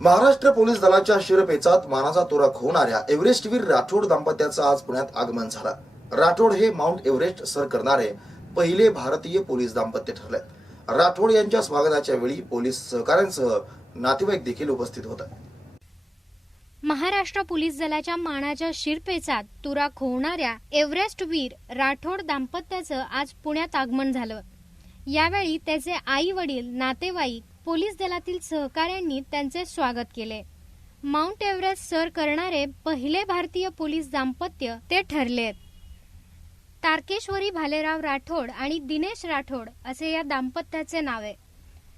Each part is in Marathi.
महाराष्ट्र पोलीस दलाच्या शिरपेचात मानाचा तोरा खोवणाऱ्या एव्हरेस्टवीर राठोड दाम्पत्याचं आज पुण्यात आगमन झालं. राठोड हे माउंट एव्हरेस्ट सर करणारे पहिले भारतीय पोलीस दाम्पत्य ठरले. राठोड यांच्या स्वागताच्या वेळी पोलीस सहकाऱ्यांसह नातेवाईक देखील उपस्थित होते. महाराष्ट्र पोलीस दलाच्या मानाच्या शिरपेचात तुरा खोवणाऱ्या एव्हरेस्ट वीर राठोड दाम्पत्याचं आज पुण्यात आगमन झालं. यावेळी त्याचे आई वडील नातेवाईक पोलीस दलातील सहकाऱ्यांनी त्यांचे स्वागत केले. माउंट एव्हरेस्ट सर करणारे पहिले भारतीय पोलीस दाम्पत्य ते ठरले तारकेश्वरी भालेराव राठोड आणि दिनेश राठोड असे या दाम्पत्याचे नाव. आहे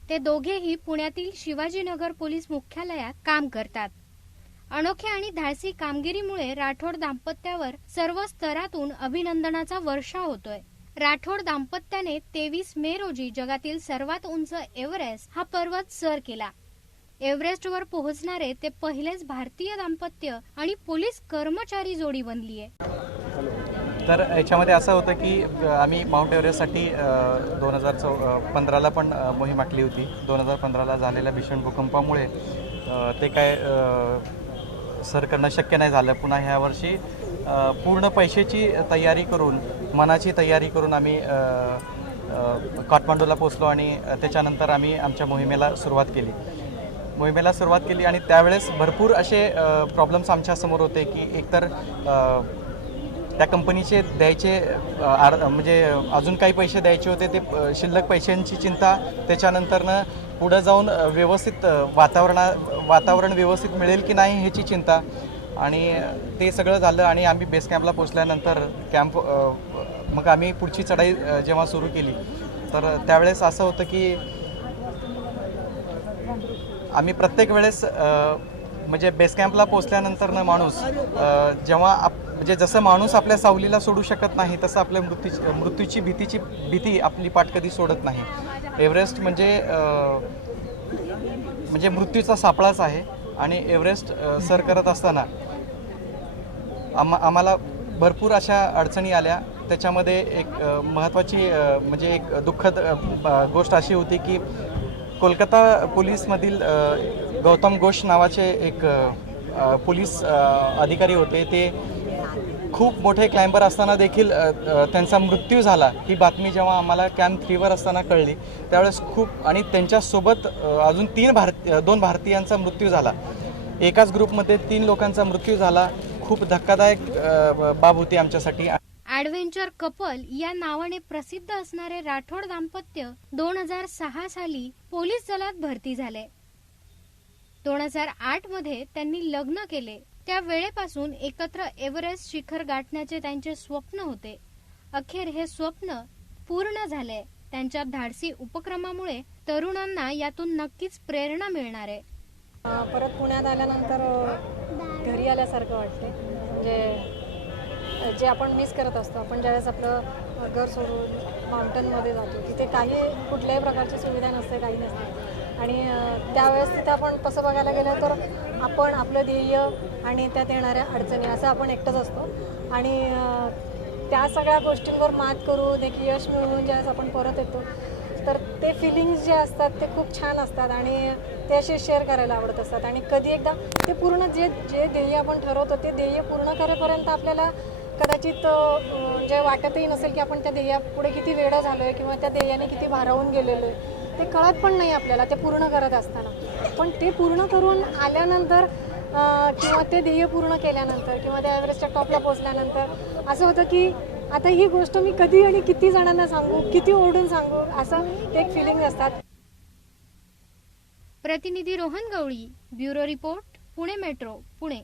ते दोघेही पुण्यातील शिवाजीनगर पोलीस मुख्यालयात काम करतात. अनोख्या आणि धाडसी कामगिरीमुळे राठोड दाम्पत्यावर सर्व स्तरातून अभिनंदनाचा वर्षा होतोय. राठोड दाम्पत्याने तेवीस मे रोजी जगातील सर्वात उंच एव्हरेस्ट हा पर्वत सर केला. एव्हरेस्टवर पोहोचणारे ते पहिलेच भारतीय दाम्पत्य आणि पोलीस कर्मचारी जोडी बनली आहे तर याच्यामध्ये असं होतं की आम्ही माउंट एव्हरेस्टसाठी दोन हजार चौ पंधराला पण मोहीम आखली होती. दोन हजार पंधराला झालेल्या भीषण भूकंपामुळे ते काय सर करणं शक्य नाही झालं. पुन्हा ह्या वर्षी पूर्ण पैशाची तयारी करून मनाची तयारी करून आम्ही काठमांडूला पोचलो आणि त्याच्यानंतर आम्ही आमच्या मोहिमेला सुरुवात केली. मोहिमेला सुरुवात केली आणि त्यावेळेस भरपूर असे प्रॉब्लेम्स आमच्यासमोर होते की एकतर त्या कंपनीचे द्यायचे आर- म्हणजे अजून काही पैसे द्यायचे होते ते शिल्लक पैशांची चिंता त्याच्यानंतरनं पुढं जाऊन व्यवस्थित वातावरणा वातावरण व्यवस्थित मिळेल की नाही ह्याची चिंता. आणि ते सगळं झालं आणि आम्ही बेस कॅम्पला पोचल्यानंतर कॅम्प मग आम्ही पुढची चढाई जेव्हा सुरू केली तर त्यावेळेस असं होतं की आम्ही प्रत्येक वेळेस म्हणजे बेस कॅम्पला पोचल्यानंतर ना माणूस जेव्हा आप म्हणजे जसं माणूस आपल्या सावलीला सोडू शकत नाही तसं आपल्या मृत्यूची मृत्यूची भीतीची भीती आपली पाठ कधी सोडत नाही. एव्हरेस्ट म्हणजे म्हणजे मृत्यूचा सापळाच आहे आणि एव्हरेस्ट सर करत असताना आम्हा आम्हाला भरपूर अशा अडचणी आल्या. त्याच्यामध्ये एक महत्त्वाची म्हणजे एक दुःखद गोष्ट अशी होती की कोलकाता पोलीसमधील गौतम घोष नावाचे एक पोलीस अधिकारी होते. ते खूप मोठे क्लाइंबर असताना देखील त्यांचा मृत्यू झाला. ही बातमी जेव्हा आम्हाला कॅम्प थ्रीवर असताना कळली त्यावेळेस खूप आणि त्यांच्यासोबत अजून तीन भारती दोन भारतीयांचा मृत्यू झाला. एकाच ग्रुपमध्ये तीन लोकांचा मृत्यू झाला. खूप धक्कादायक बाब होती आमच्यासाठी. ॲडव्हेंचर कपल या नावाने प्रसिद्ध असणारे राठोड दाम्पत्य दोन हजार सहा साली पोलीस दलात भरती झाले. दोन हजार आठमध्ये त्यांनी लग्न केले. त्या वेळेपासून एकत्र एव्हरेस्ट शिखर गाठण्याचे त्यांचे स्वप्न होते. अखेर हे स्वप्न पूर्ण झाले. त्यांच्या धाडसी उपक्रमामुळे तरुणांना यातून नक्कीच प्रेरणा मिळणार आहे. परत पुण्यात आल्यानंतर घरी आल्यासारखं वाटते म्हणजे जे आपण मिस करत असतो आपण ज्यावेळेस आपलं घर सोडून माउंटनमध्ये जातो तिथे काही कुठल्याही प्रकारची सुविधा नसते काही नसते. आणि त्यावेळेस तिथे आपण तसं बघायला गेलं तर आपण आपलं ध्येय आणि त्यात येणाऱ्या अडचणी असं आपण एकटंच असतो. आणि त्या सगळ्या गोष्टींवर मात करून एक यश मिळवून ज्यावेळेस आपण परत येतो तर ते फिलिंग्स जे असतात ते खूप छान असतात आणि ते असे शेअर करायला आवडत असतात. आणि कधी एकदा ते पूर्ण जे जे ध्येय आपण ठरवतो ते ध्येय पूर्ण करेपर्यंत आपल्याला कदाचित म्हणजे जे वाटतही नसेल की आपण त्या ध्येयापुढे किती वेळं झालो आहे किंवा त्या ध्येयाने किती भारावून गेलेलो आहे ते कळत पण नाही आपल्याला ते पूर्ण करत असताना. पण ते पूर्ण करून आल्यानंतर किंवा ते ध्येय पूर्ण केल्यानंतर किंवा त्या एव्हरेस्टच्या टॉपला पोचल्यानंतर असं होतं की आता ही गोष्ट मी कधी आणि किती जणांना सांगू किती ओढून सांगू असं एक फिलिंग असतात प्रतिनिधी Rohan Gawali bureau report Pune metro Pune.